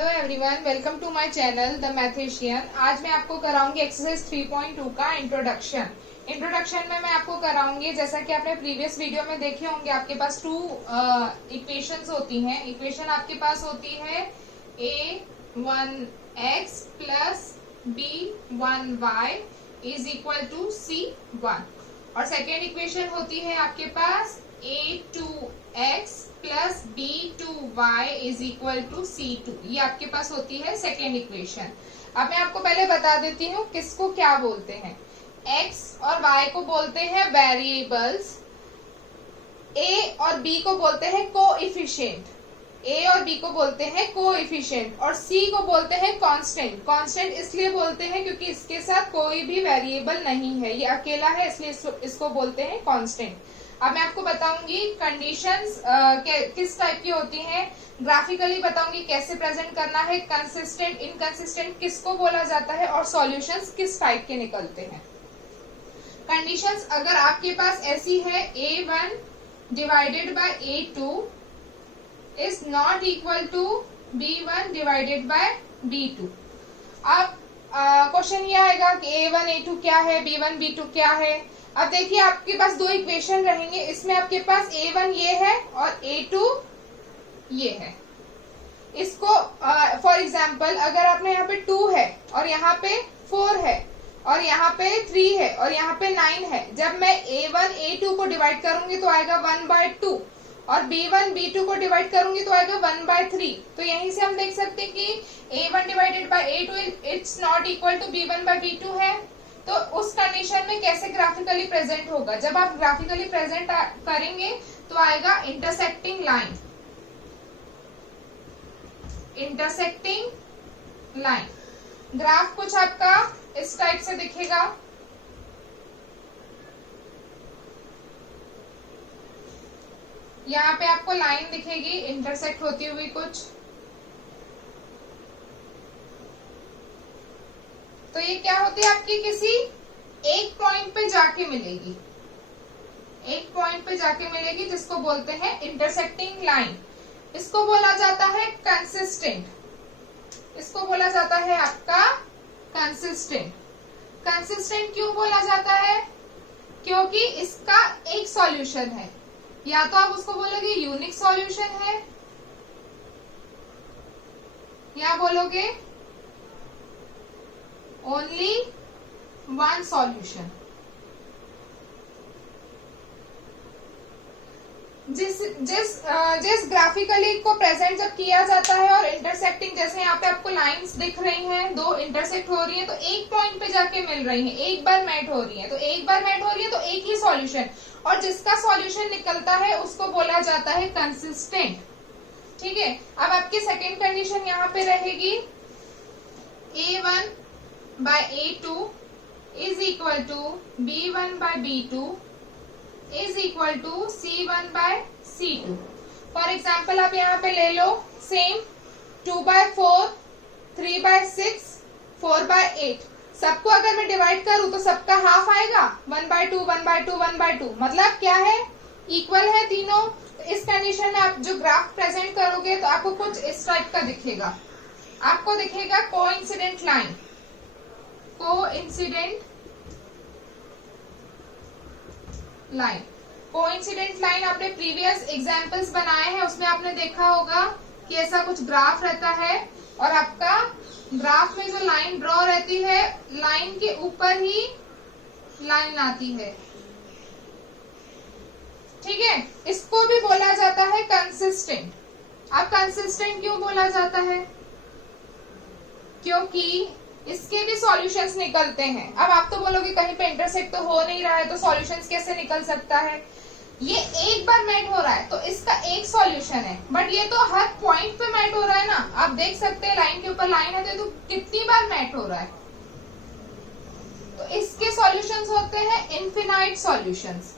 Hello everyone, welcome to my channel the mathematician. आज मैं आपको कराऊंगी एक्सरसाइज 3.2 का इंट्रोडक्शन में मैं आपको कराऊंगी, जैसा कि आपने प्रीवियस वीडियो में देखे होंगे, आपके पास टू इक्वेशंस होती हैं। इक्वेशन आपके पास होती है a1x plus b1y is equal to c1 और सेकेंड इक्वेशन होती है आपके पास a2x plus b2y is equal to c2। ये आपके पास होती है सेकेंड इक्वेशन। अब मैं आपको पहले बता देती हूँ किसको क्या बोलते हैं। x और y को बोलते हैं वेरिएबल्स, a और b को बोलते हैं कोएफिशिएंट, a और b को बोलते हैं कोएफिशिएंट और c को बोलते हैं कांस्टेंट। कांस्टेंट इसलिए बोलते हैं क्योंकि इसके साथ कोई भी वेरिएबल नहीं है, ये अकेला है, इसलिए इसको बोलते हैं कांस्टेंट। अब मैं आपको बताऊंगी कंडीशंस किस टाइप की होती हैं, ग्राफिकली बताऊंगी कैसे प्रेजेंट करना है, कंसिस्टेंट इनकंसिस्टेंट किसको बोला जाता है और सॉल्यूशंस किस टाइप के निकलते हैं। कंडीशंस अगर आपके पास ऐसी है a1 divided by a2 is not equal to b1 divided by b2। अब क्वेश्चन ये आएगा कि a1 a2 क्या है, b1 b2 क्या है। अब देखिए आपके पास दो इक्वेशन रहेंगे, इसमें आपके पास a1 ये है और a2 ये है। इसको फॉर एग्जांपल अगर आपने यहाँ पे 2 है और यहाँ पे 4 है और यहाँ पे 3 है और यहाँ पे 9 है, जब मैं a1 a2 को डिवाइड करूंगी तो आएगा 1/2 और b1 b2 को डिवाइड करूंगी तो आएगा 1/3। तो यहीं से हम देख सकते हैं कि a1 divided by a2 it's not equal to b1/b2 है। तो उस कंडीशन में कैसे ग्राफिकली प्रेजेंट होगा, जब आप ग्राफिकली प्रेजेंट करेंगे तो आएगा intersecting line, intersecting line. Graph कुछ आपका इस टाइप से दिखेगा। यहाँ पे आपको लाइन दिखेगी इंटरसेक्ट होती हुई कुछ। तो ये क्या होती है आपकी किसी एक पॉइंट पे जाके मिलेगी, एक पॉइंट पे जाके मिलेगी जिसको बोलते हैं इंटरसेक्टिंग लाइन। इसको बोला जाता है कंसिस्टेंट, इसको बोला जाता है आपका कंसिस्टेंट। कंसिस्टेंट क्यों बोला जाता है? क्योंकि इसका एक सॉल्यूशन है, या तो आप उसको बोलोगे यूनिक सॉल्यूशन है या बोलोगे ओनली वन सॉल्यूशन। जिस ग्राफिकली को प्रेजेंट जब किया जाता है और इंटरसेक्टिंग, जैसे यहाँ पे आपको लाइंस दिख रही हैं, दो इंटरसेक्ट हो रही है तो एक पॉइंट पे जाके मिल रही है, एक बार मैट हो रही है, तो एक बार मैट हो रही है तो एक ही सॉल्यूशन, और जिसका सॉल्यूशन निकलता है उसको बोला जाता है कंसिस्टेंट। ठीक है। अब आपकी सेकेंड कंडीशन यहाँ पे रहेगी a1 by a2 is equal to b1 by b2 is equal to c1 by c2। For example आप यहाँ पे ले लो सेम 2/4, 3/6, 4/8। सबको अगर मैं डिवाइड करूं तो सबका हाफ आएगा, 1/2 1/2 1/2, मतलब क्या है, इक्वल है तीनों। तो इस कंडीशन में आप जो ग्राफ प्रेजेंट करोगे तो आपको कुछ इस टाइप का दिखेगा, आपको दिखेगा coincident line, coincident line. Coincident line आपने प्रीवियस एग्जांपल्स बनाए हैं, उसमें आपने देखा होगा कि ऐसा कुछ ग्राफ रहता है और आपका ग्राफ में जो लाइन ड्रॉ रहती है, लाइन के ऊपर ही लाइन आती है। ठीक है। इसको भी बोला जाता है कंसिस्टेंट। अब कंसिस्टेंट क्यों बोला जाता है? क्योंकि इसके भी सॉल्यूशंस निकलते हैं। अब आप तो बोलोगे कहीं पे इंटरसेक्ट तो हो नहीं रहा है तो सॉल्यूशंस कैसे निकल सकता है? ये एक बार मैट हो रहा है तो इसका एक सॉल्यूशन है, बट ये तो हर पॉइंट पे मैट हो रहा है ना। आप देख सकते हैं लाइन के ऊपर लाइन है तो कितनी बार मैट हो रहा है। तो इसके सॉल्यूशंस होते हैं इनफिनाइट सॉल्यूशंस।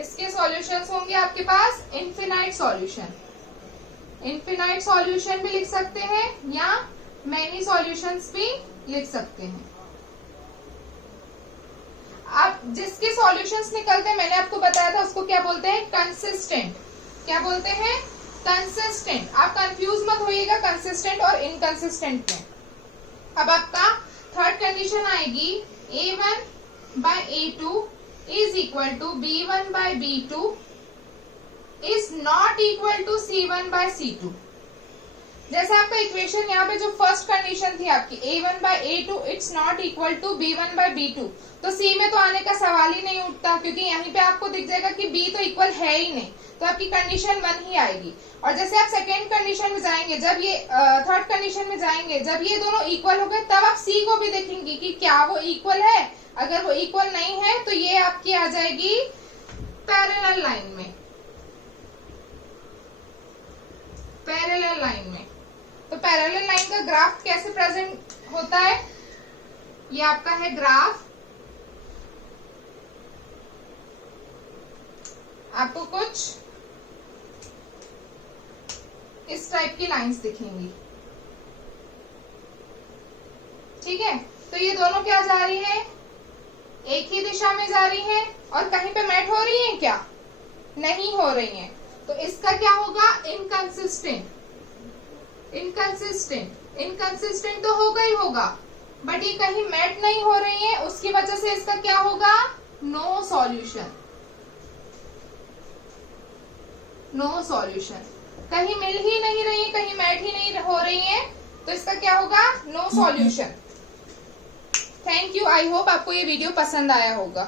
इसके सॉल्यूशंस होंगे आपके पास इनफिनाइट सॉल्यूशन। इनफिनाइट सॉल्यूशन भी लिख सकते हैं या मैनी सॉल्यूशंस भी लिख सकते हैं। आप जिसके सॉल्यूशंस निकलते हैं, मैंने आपको बताया था उसको क्या बोलते हैं, कंसिस्टेंट। क्या बोलते हैं? कंसिस्टेंट, आप कंफ्यूज मत होइएगा कंसिस्टेंट और इनकंसिस्टेंट में। अब आपका थर्ड कंडीशन आएगी A1 by A2 is equal to B1 by B2 is not equal to C1 by C2। जैसे आपका इक्वेशन यहाँ पे जो फर्स्ट कंडीशन थी आपकी A1 by A2 it's not equal to B1 by B2, तो C में तो आने का सवाल ही नहीं उठता, क्योंकि यहीं पे आपको दिख जाएगा कि B तो इक्वल है ही नहीं, तो आपकी कंडीशन 1 ही आएगी। और जैसे आप सेकेंड कंडीशन में जाएंगे, जब ये थर्ड कंडीशन में जाएंगे, जब ये दोनों इक्वल हो गए तब आप C को भी देखेंगे कि क्या वो इक्वल है। अगर वो इक्वल नहीं है तो ये आपकी आ जाएगी पैरेलल लाइन में, पैरेलल लाइन में। तो पैरेलल लाइन का ग्राफ कैसे प्रेजेंट होता है, ये आपका है ग्राफ, आपको कुछ इस टाइप की लाइंस दिखेंगी, ठीक है। तो ये दोनों क्या जा रही है, एक ही दिशा में जा रही है, और कहीं पे मैट हो रही है क्या, नहीं हो रही है। तो इसका क्या होगा, इनकंसिस्टेंट। इनकंसिस्टेंट, इनकंसिस्टेंट तो होगा ही होगा, बट ये कहीं मैट नहीं हो रही है, उसकी वजह से इसका क्या होगा, नो सॉल्यूशन। नो सॉल्यूशन, कहीं मिल ही नहीं रही है, कहीं मैट ही नहीं हो रही है, तो इसका क्या होगा, no solution. Thank you, I hope आपको ये वीडियो पसंद आया होगा।